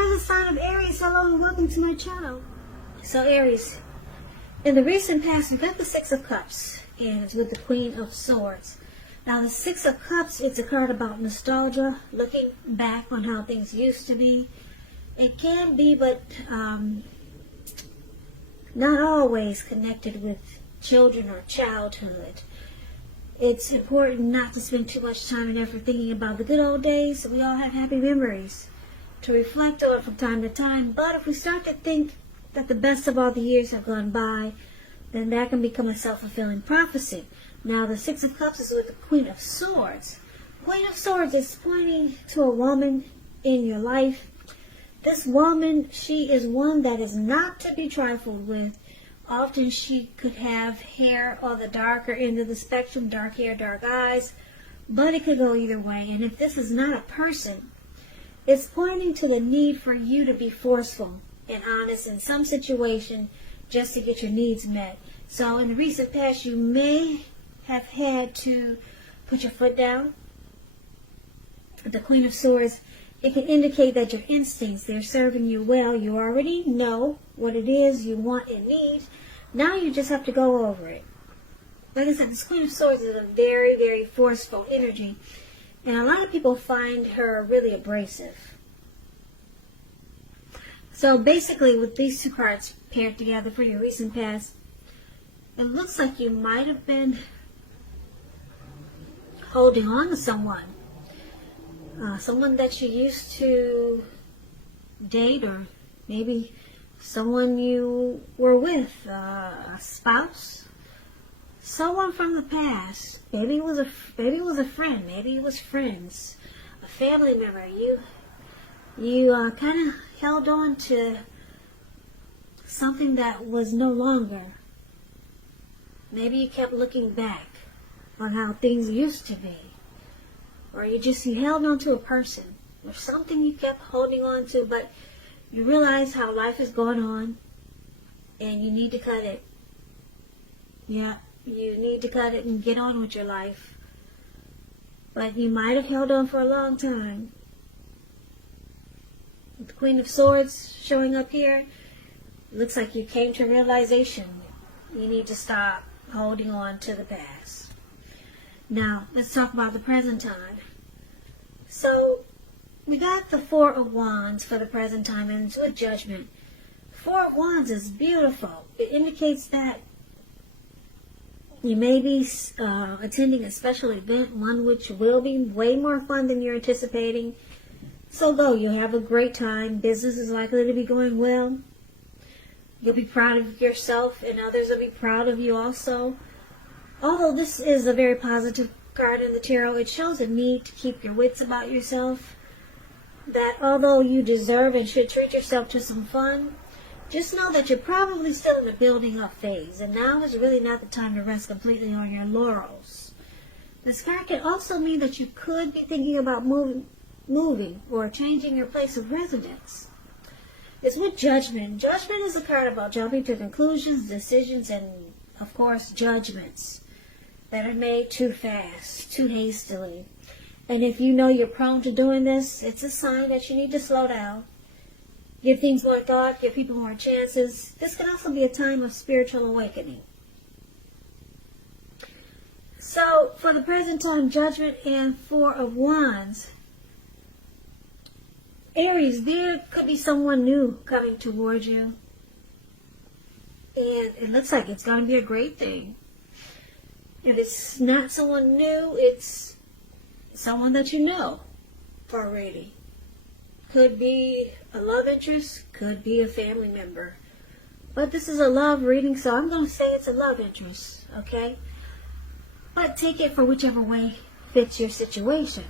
fire sign of Aries, hello and welcome to my channel. So Aries, in the recent past, we've got the Six of Cups, and it's with the Queen of Swords. Now the Six of Cups, it's a card about nostalgia, looking back on how things used to be. It can be, but not always connected with children or childhood. It's important not to spend too much time and effort thinking about the good old days. We all have happy memories to reflect on from time to time. But if we start to think that the best of all the years have gone by, then that can become a self-fulfilling prophecy. Now, the Six of Cups is with the Queen of Swords. Queen of Swords is pointing to a woman in your life. This woman, she is one that is not to be trifled with. Often she could have hair on the darker end of the spectrum, dark hair, dark eyes, but it could go either way. And if this is not a person, it's pointing to the need for you to be forceful and honest in some situation just to get your needs met. So in the recent past, you may have had to put your foot down. The Queen of Swords, it can indicate that your instincts, they're serving you well. You already know what it is you want and need. Now you just have to go over it. Like I said, this Queen of Swords is a very, very forceful energy. And a lot of people find her really abrasive. So basically, with these two cards paired together for your recent past, it looks like you might have been holding on to someone. Someone that you used to date, or maybe someone you were with, a spouse, someone from the past. Maybe it was a friend, maybe it was friends, a family member. You kind of held on to something that was no longer. Maybe you kept looking back on how things used to be. Or you held on to a person or something you kept holding on to, but you realize how life is going on and you need to cut it. Yeah, you need to cut it and get on with your life. But you might have held on for a long time. With the Queen of Swords showing up here, it looks like you came to realization. You need to stop holding on to the past. Now, let's talk about the present time. So, we got the Four of Wands for the present time, and it's with Judgment. Four of Wands is beautiful. It indicates that you may be attending a special event, one which will be way more fun than you're anticipating. So though you'll have a great time, business is likely to be going well. You'll be proud of yourself, and others will be proud of you also. Although this is a very positive card in the tarot, it shows a need to keep your wits about yourself. That although you deserve and should treat yourself to some fun, just know that you're probably still in the building up phase, and now is really not the time to rest completely on your laurels. This card can also mean that you could be thinking about moving or changing your place of residence. It's with Judgment. Judgment is a card about jumping to conclusions, decisions, and of course judgments that are made too fast, too hastily. And if you know you're prone to doing this, it's a sign that you need to slow down. Give things more thought, give people more chances. This can also be a time of spiritual awakening. So, for the present time, Judgment and Four of Wands. Aries, there could be someone new coming towards you. And it looks like it's going to be a great thing. If it's not someone new, it's someone that you know already. Could be a love interest, could be a family member. But this is a love reading, so I'm going to say it's a love interest, okay? But take it for whichever way fits your situation.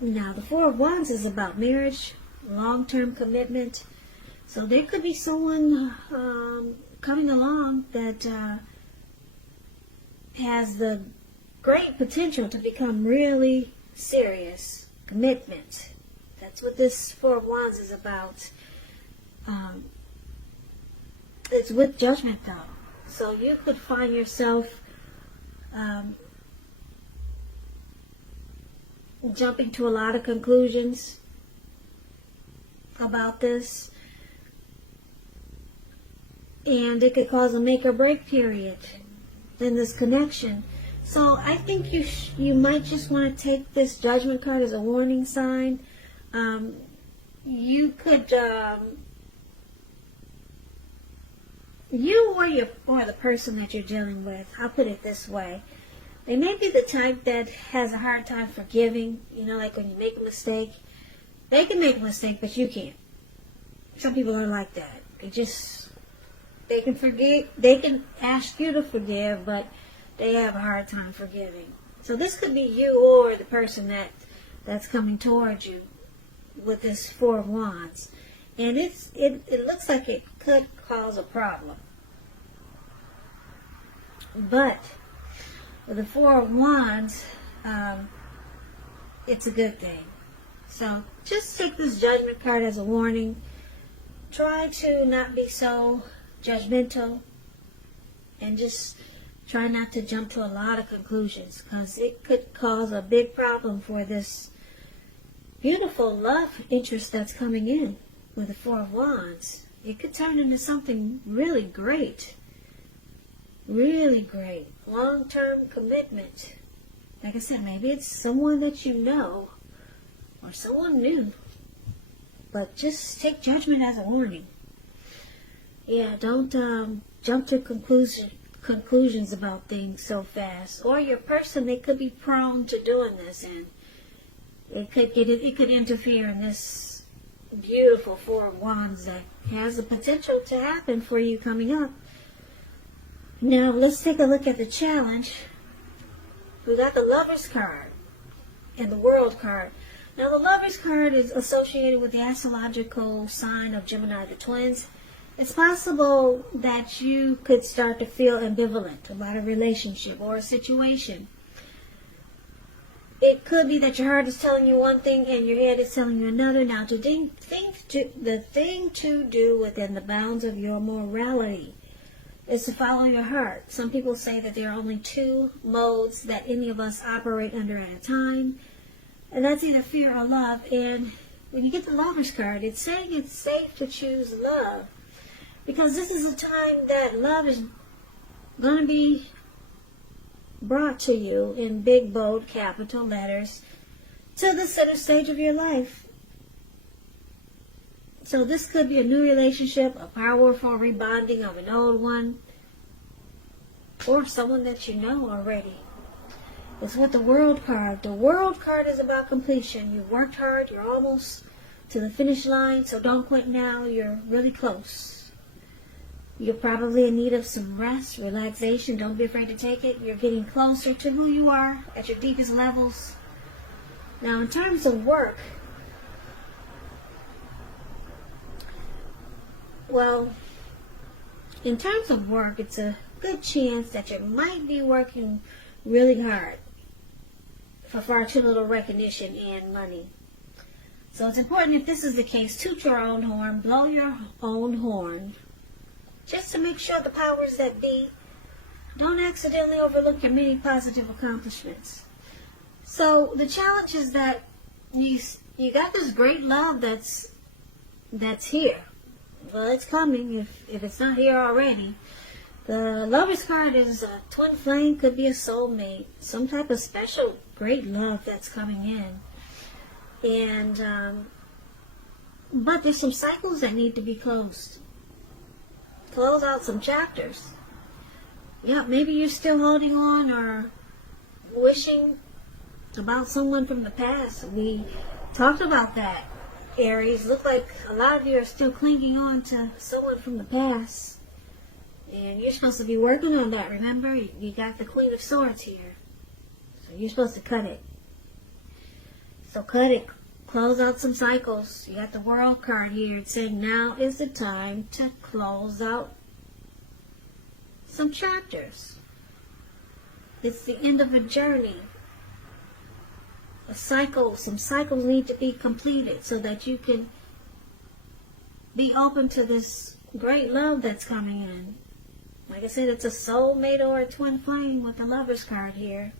Now, the Four of Wands is about marriage, long-term commitment. So there could be someone coming along that has the great potential to become really serious. Commitment. That's what this Four of Wands is about. It's with Judgment, though. So you could find yourself jumping to a lot of conclusions. about this, and it could cause a make or break period in this connection. So I think you might just want to take this Judgment card as a warning sign. You could, you or the person that you're dealing with, I'll put it this way, they may be the type that has a hard time forgiving. You know, like when you make a mistake, they can make a mistake, but you can't. Some people are like that. They can forgive, they can ask you to forgive, but they have a hard time forgiving. So this could be you or the person that's coming towards you with this Four of Wands. And it looks like it could cause a problem. But with the Four of Wands, it's a good thing. So just take this Judgment card as a warning. Try to not be so judgmental, and just try not to jump to a lot of conclusions, because it could cause a big problem for this beautiful love interest that's coming in with the Four of Wands. It could turn into something really great. Really great. Long-term commitment. Like I said, maybe it's someone that you know or someone new. But just take Judgment as a warning. Yeah, don't jump to conclusions about things so fast. Or your person, they could be prone to doing this, and it could interfere in this beautiful Four of Wands that has the potential to happen for you coming up. Now let's take a look at the challenge. We got the Lovers card and the World card. Now the Lovers card is associated with the astrological sign of Gemini, the twins. It's possible that you could start to feel ambivalent about a relationship or a situation. It could be that your heart is telling you one thing and your head is telling you another. Now, the thing to do within the bounds of your morality is to follow your heart. Some people say that there are only two modes that any of us operate under at a time, and that's either fear or love. And when you get the Lovers card, it's saying it's safe to choose love, because this is a time that love is going to be brought to you in big, bold, capital letters to the center stage of your life. So this could be a new relationship, a powerful rebonding of an old one, or someone that you know already. It's with the World card. The World card is about completion. You worked hard, you're almost to the finish line, so don't quit now. You're really close. You're probably in need of some rest, relaxation. Don't be afraid to take it. You're getting closer to who you are at your deepest levels. Now, in terms of work, well, in terms of work, it's a good chance that you might be working really hard for far too little recognition and money. So it's important, if this is the case, toot your own horn, blow your own horn, just to make sure the powers that be don't accidentally overlook your many positive accomplishments. So the challenge is that you got this great love that's here. Well, it's coming if it's not here already. The Lovers card is a twin flame, could be a soulmate, some type of special great love that's coming in. And but there's some cycles that need to be closed. Close out some chapters. Yeah, maybe you're still holding on or wishing about someone from the past. We talked about that, Aries. Look like a lot of you are still clinging on to someone from the past. And you're supposed to be working on that, remember? You got the Queen of Swords here. So you're supposed to cut it. So cut it. Close out some cycles. You got the World card here. It's saying now is the time to close out some chapters. It's the end of a journey. A cycle. Some cycles need to be completed so that you can be open to this great love that's coming in. Like I said, it's a soulmate or a twin flame with the Lovers card here.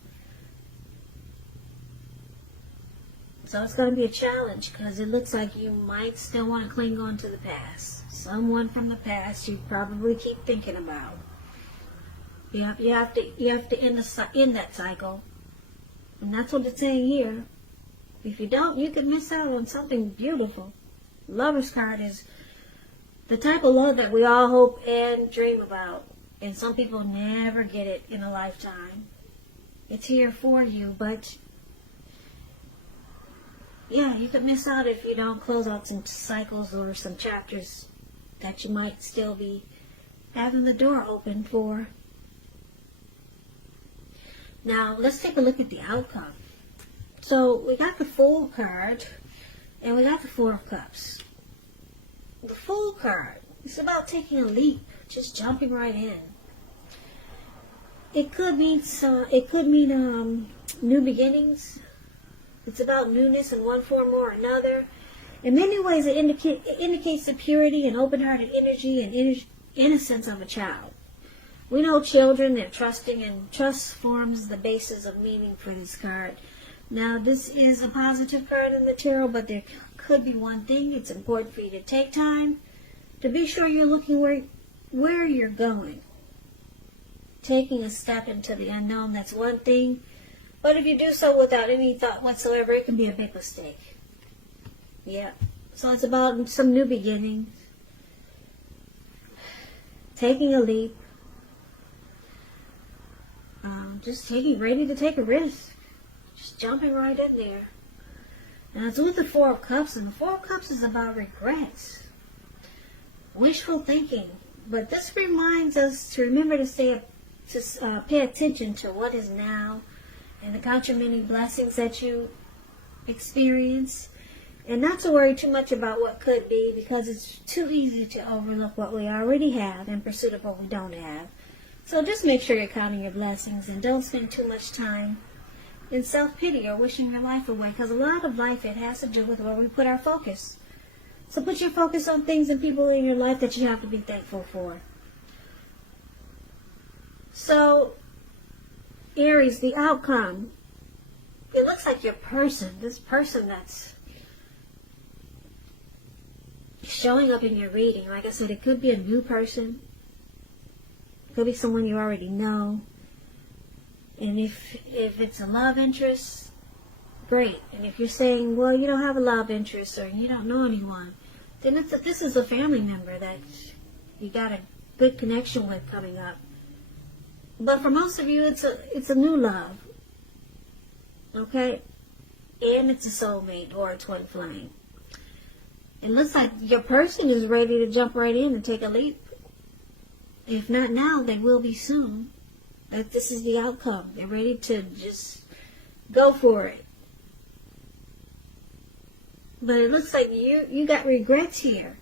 So it's going to be a challenge because it looks like you might still want to cling on to the past. Someone from the past you probably keep thinking about. You have to end that cycle. And that's what it's saying here. If you don't, you could miss out on something beautiful. Lover's card is the type of love that we all hope and dream about. And some people never get it in a lifetime. It's here for you, but yeah, you could miss out if you don't close out some cycles or some chapters that you might still be having the door open for. Now, let's take a look at the outcome. So, we got the Fool card, and we got the Four of Cups. The Fool card, it's about taking a leap, just jumping right in. It could mean new beginnings. It's about newness in one form or another. In many ways, it indicates the purity and open-hearted energy and innocence of a child. We know children, they're trusting, and trust forms the basis of meaning for this card. Now, this is a positive card in the tarot, but there could be one thing. It's important for you to take time to be sure you're looking where you're going. Taking a step into the unknown, that's one thing. But if you do so without any thought whatsoever, it can be a big mistake. Yeah. So it's about some new beginnings. Taking a leap. Just ready to take a risk. Just jumping right in there. And it's with the Four of Cups, and the Four of Cups is about regrets. Wishful thinking. But this reminds us to remember to pay attention to what is now and to count your many blessings that you experience. And not to worry too much about what could be, because it's too easy to overlook what we already have in pursuit of what we don't have. So just make sure you're counting your blessings and don't spend too much time in self-pity or wishing your life away, because a lot of life, it has to do with where we put our focus. So put your focus on things and people in your life that you have to be thankful for. So, Aries, the outcome, it looks like this person that's showing up in your reading, like I said, it could be a new person. It could be someone you already know. And if it's a love interest, great. And if you're saying, well, you don't have a love interest or you don't know anyone, then this is a family member that you got a good connection with coming up. But for most of you, it's a new love. Okay? And it's a soulmate or a twin flame. It looks like your person is ready to jump right in and take a leap. If not now, they will be soon. Like, this is the outcome. They're ready to just go for it. But it looks like you got regrets here.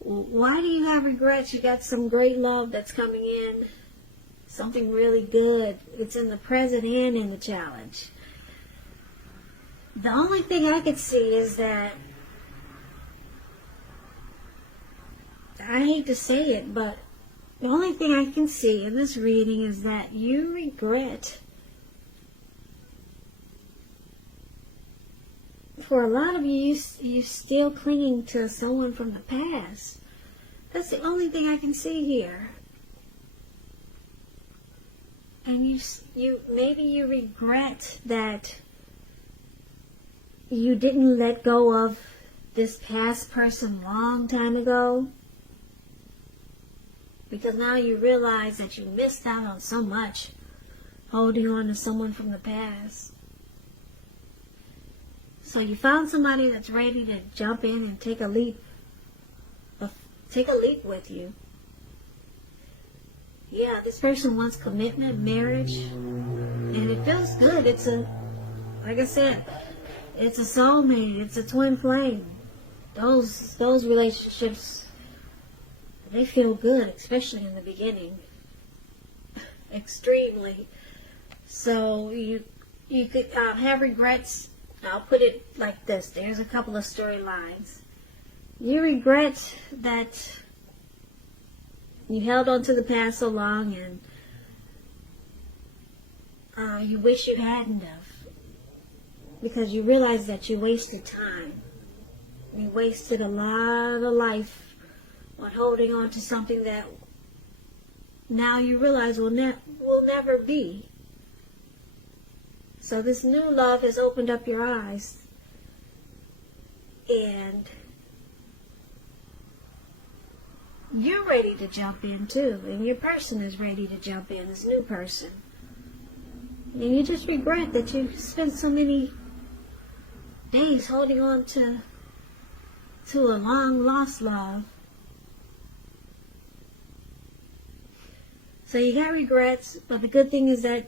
Why do you have regrets? You got some great love that's coming in. Something really good. It's in the present and in the challenge. The only thing I could see is that, I hate to say it, but the only thing I can see in this reading is that you regret, for a lot of you still clinging to someone from the past. That's the only thing I can see here. And maybe you regret that you didn't let go of this past person long time ago. Because now you realize that you missed out on so much holding on to someone from the past. So you found somebody that's ready to jump in and take a leap with you. Yeah, this person wants commitment, marriage, and it feels good. Like I said, it's a soulmate, it's a twin flame. Those relationships, they feel good, especially in the beginning. Extremely. So you could have regrets. I'll put it like this. There's a couple of storylines. You regret that you held on to the past so long, and you wish you hadn't have. because you realize that you wasted time. You wasted a lot of life on holding on to something that now you realize will never be. So this new love has opened up your eyes, and you're ready to jump in too, and your person is ready to jump in, this new person. And you just regret that you spent so many days holding on to a long lost love. So you got regrets, but the good thing is that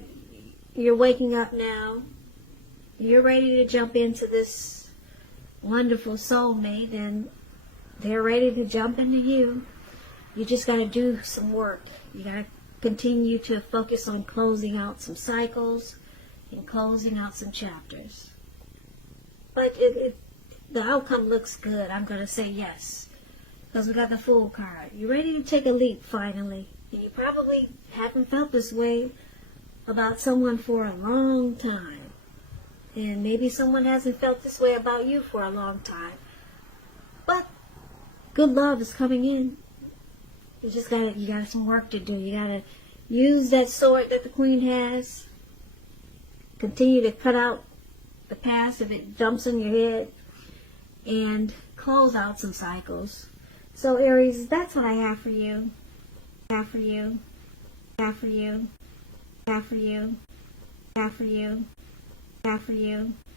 you're waking up now. You're ready to jump into this wonderful soulmate, and they're ready to jump into you. You just got to do some work. You got to continue to focus on closing out some cycles and closing out some chapters. But the outcome looks good. I'm going to say yes, because we got the Fool card. You're ready to take a leap finally. And you probably haven't felt this way about someone for a long time. And maybe someone hasn't felt this way about you for a long time. But good love is coming in. You got some work to do. You got to use that sword that the Queen has. Continue to cut out the past if it jumps in your head. And close out some cycles. So Aries, that's what I have for you. Have for you. Have for you. Have for you. Have for you. Have for you.